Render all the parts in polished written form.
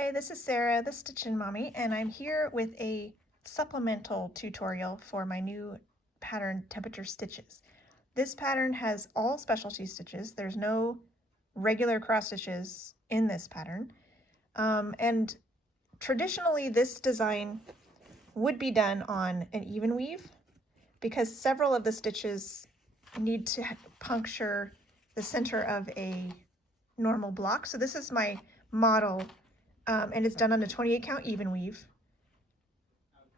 Hi, this is Sarah, the Stitchin' Mommy, and I'm here with a supplemental tutorial for my new pattern, Temperature Stitches. This pattern has all specialty stitches. There's no regular cross stitches in this pattern. And traditionally, this design would be done on an even weave because several of the stitches need to puncture the center of a normal block. So this is my model. And it's done on a 28 count even weave.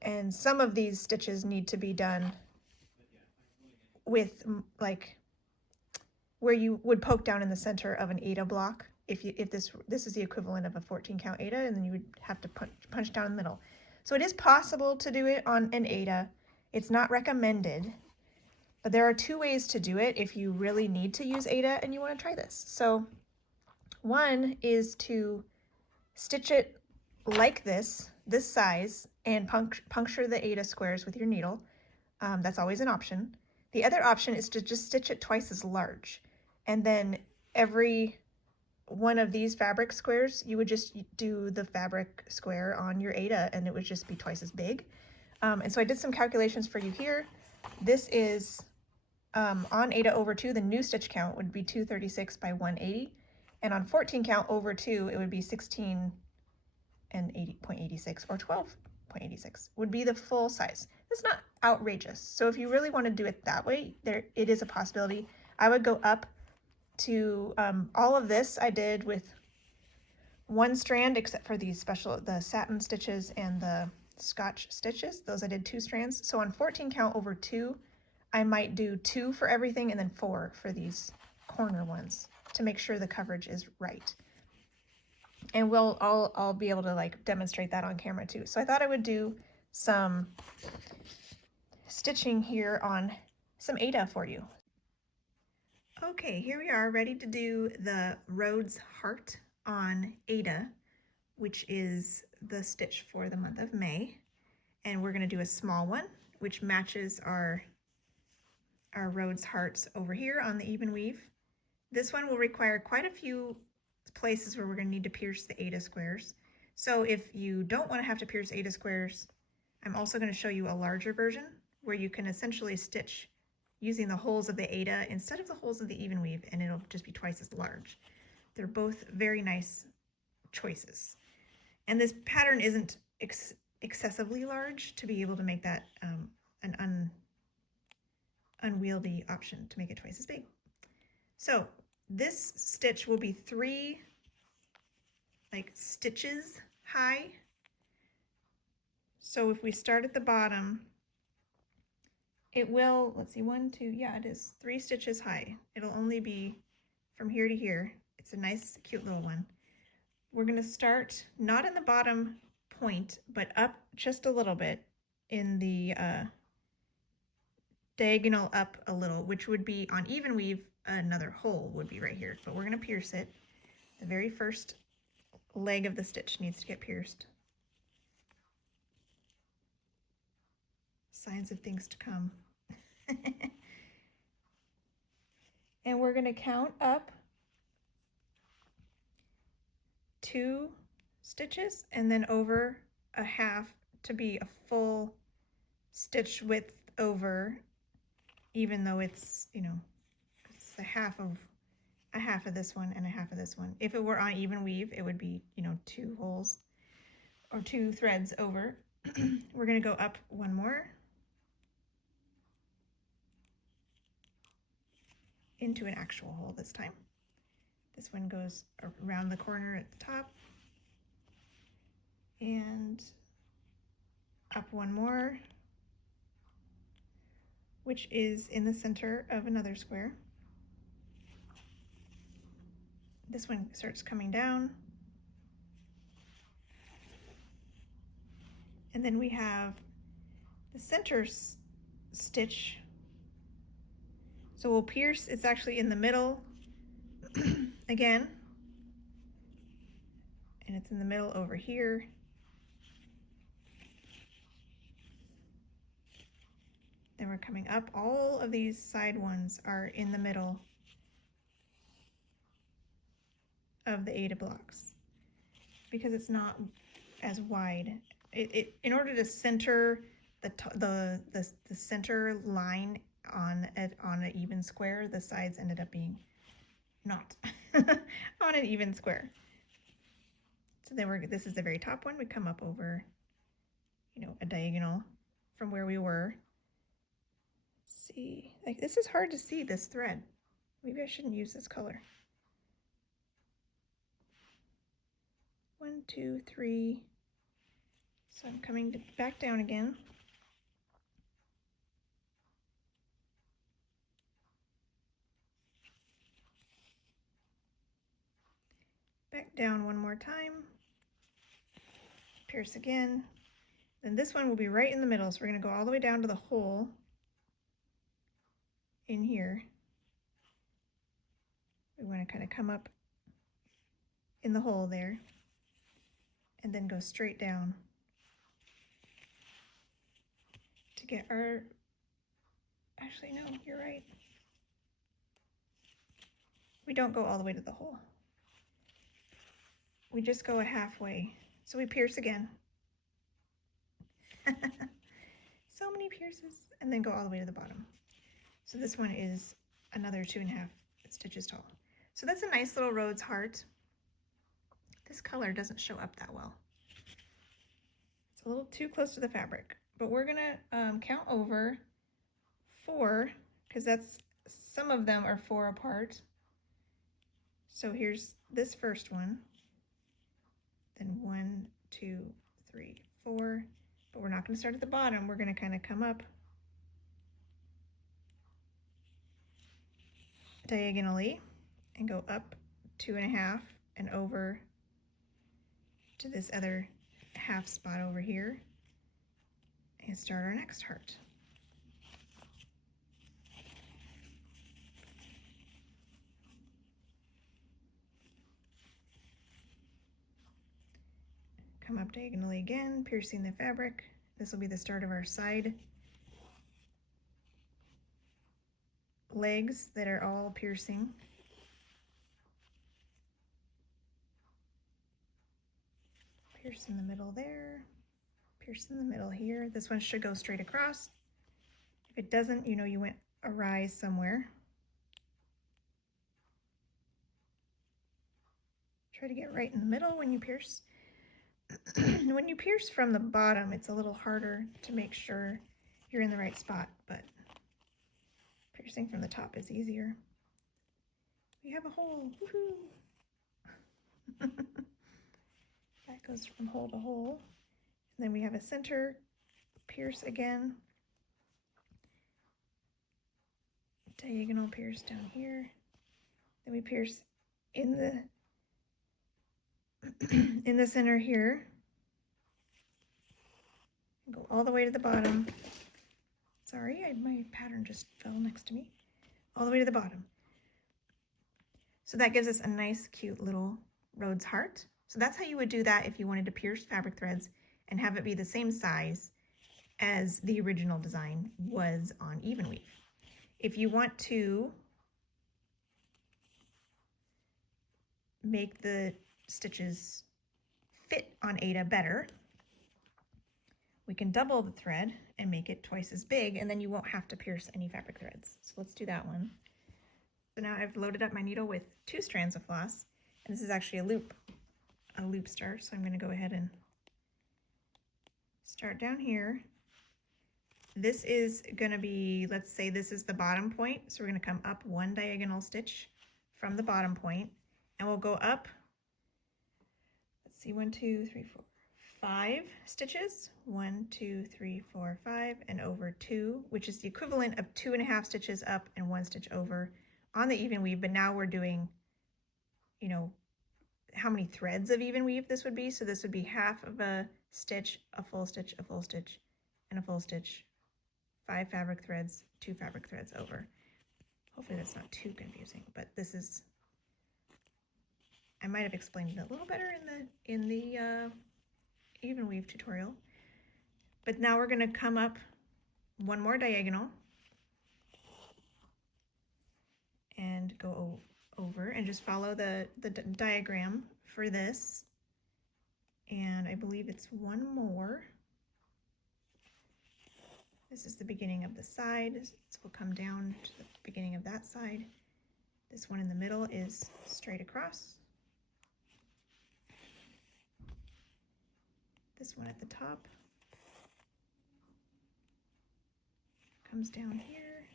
And some of these stitches need to be done with like where you would poke down in the center of an Aida block. If this is the equivalent of a 14 count Aida, and then you would have to punch down in the middle. So it is possible to do it on an Aida. It's not recommended, but there are two ways to do it if you really need to use Aida and you want to try this. So one is to stitch it like this size, and puncture the Aida squares with your needle. That's always an option. The other option is to just stitch it twice as large, and then every one of these fabric squares, you would just do the fabric square on your Aida, and it would just be twice as big. And so I did some calculations for you here. This is on Aida over 2, the new stitch count would be 236 by 180, and on 14 count over 2, it would be 16 and 80.86 or 12.86 would be the full size. It's not outrageous. So if you really want to do it that way, it is a possibility. I would go up to all of this I did with one strand, except for the satin stitches and the Scotch stitches. Those I did 2 strands. So on 14 count over 2, I might do 2 for everything and then 4 for these corner ones to make sure the coverage is right. And I'll be able to like demonstrate that on camera too. So I thought I would do some stitching here on some Aida for you. Okay, here we are ready to do the Rhodes heart on Aida, which is the stitch for the month of May. And we're going to do a small one, which matches our Rhodes hearts over here on the even weave. This one will require quite a few places where we're going to need to pierce the Aida squares. So if you don't want to have to pierce Aida squares, I'm also going to show you a larger version where you can essentially stitch using the holes of the Aida instead of the holes of the even weave, and it'll just be twice as large. They're both very nice choices. And this pattern isn't excessively large to be able to make that an unwieldy option to make it twice as big. So this stitch will be 3 like stitches high. So if we start at the bottom, it will, let's see, 1, 2, yeah, it is 3 stitches high. It'll only be from here to here. It's a nice, cute little one. We're going to start not in the bottom point, but up just a little bit in the diagonal up a little, which would be on even weave, another hole would be right here, but we're going to pierce it. The very first leg of the stitch needs to get pierced. Signs of things to come. And we're going to count up 2 stitches and then over a half to be a full stitch width over, even though it's, you know, it's a half of this one and a half of this one. If it were on even weave, it would be, you know, 2 holes or 2 threads over. We're going to go up 1 more into an actual hole this time. This one goes around the corner at the top and up 1 more, which is in the center of another square. This one starts coming down. And then we have the center stitch. So we'll pierce, it's actually in the middle again. And it's in the middle over here. Then we're coming up. All of these side ones are in the middle of the Aida blocks. because it's not as wide. In order to center the center line on an even square, the sides ended up being not on an even square. So then this is the very top one. We come up over, you know, a diagonal from where we were. Let's see, like this is hard to see, this thread. Maybe I shouldn't use this color. 1, 2, 3. So I'm coming back down again. Back down one more time. Pierce again. Then this one will be right in the middle, so we're going to go all the way down to the hole in here. We want to kind of come up in the hole there and then go straight down to get our, actually no, you're right. We don't go all the way to the hole. We just go a halfway. So we pierce again. So many pierces, and then go all the way to the bottom. So this one is another 2.5 stitches tall. So that's a nice little Rhodes heart. This color doesn't show up that well. It's a little too close to the fabric, but we're gonna count over 4, because that's, some of them are 4 apart. So here's this first one, then 1, 2, 3, 4, but we're not going to start at the bottom. We're going to kind of come up diagonally and go up 2.5 and over to this other half spot over here and start our next heart. Come up diagonally again, piercing the fabric. This will be the start of our side legs that are all piercing. Pierce in the middle there, pierce in the middle here. This one should go straight across. If it doesn't, you know you went awry somewhere. Try to get right in the middle when you pierce. When you pierce from the bottom, it's a little harder to make sure you're in the right spot, but piercing from the top is easier. We have a hole, woohoo! That goes from hole to hole. And then we have a center pierce again. Diagonal pierce down here. Then we pierce in the in the center here. And go all the way to the bottom. Sorry, my pattern just fell next to me. All the way to the bottom. So that gives us a nice, cute little Rhodes heart. So that's how you would do that if you wanted to pierce fabric threads and have it be the same size as the original design was on even weave. If you want to make the stitches fit on Aida better, we can double the thread and make it twice as big, and then you won't have to pierce any fabric threads. So let's do that one. So now I've loaded up my needle with 2 strands of floss, and this is actually a loop star, so I'm going to go ahead and start down here. This is going to be, let's say this is the bottom point, so we're going to come up 1 diagonal stitch from the bottom point, and we'll go up, let's see, 1, 2, 3, 4, 5 stitches, 1, 2, 3, 4, 5, and over 2, which is the equivalent of 2.5 stitches up and 1 stitch over on the even weave. But now we're doing, you know, how many threads of even weave this would be. So this would be half of a stitch, a full stitch, a full stitch, and a full stitch, 5 fabric threads, 2 fabric threads over. Hopefully that's not too confusing, but this is, I might have explained it a little better in the even weave tutorial. But now we're going to come up 1 more diagonal and go over and just follow the diagram for this. And I believe it's one more. This is the beginning of the side, so we'll come down to the beginning of that side. This one in the middle is straight across. This one at the top comes down here.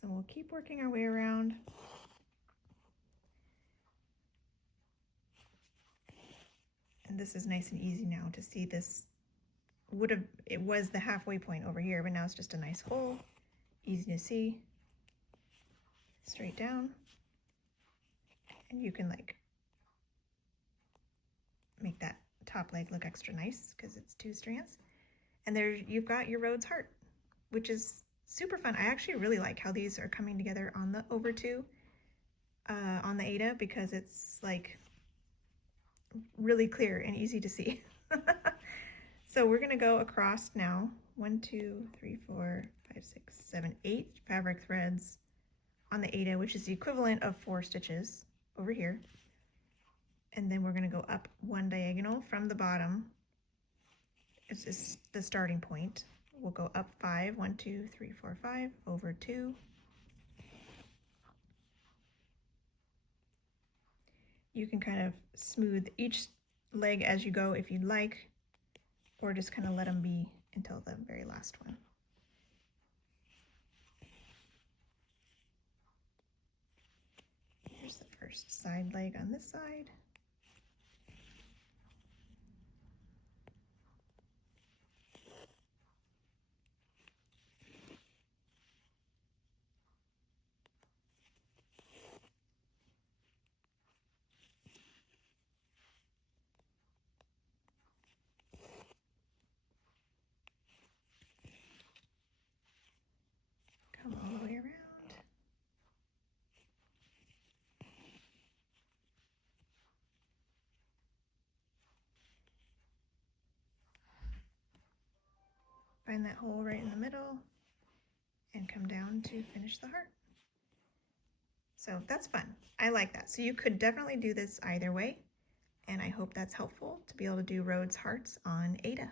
So we'll keep working our way around. And this is nice and easy now to see. This it was the halfway point over here, but now it's just a nice hole, easy to see, straight down. And you can like make that top leg look extra nice because it's 2 strands. And there you've got your Rhodes heart, which is super fun. I actually really like how these are coming together on the over 2 on the Aida, because it's like really clear and easy to see. So we're gonna go across now. 1, 2, 3, 4, 5, 6, 7, 8 fabric threads on the Aida, which is the equivalent of 4 stitches over here. And then we're gonna go up 1 diagonal from the bottom. It's just the starting point. We'll go up 5, 1, 2, 3, 4, 5, over 2. You can kind of smooth each leg as you go if you'd like, or just kind of let them be until the very last one. Here's the first side leg on this side. Come all the way around. Find that hole right in the middle and come down to finish the heart. So that's fun. I like that. So you could definitely do this either way, and I hope that's helpful to be able to do Rhodes hearts on Aida.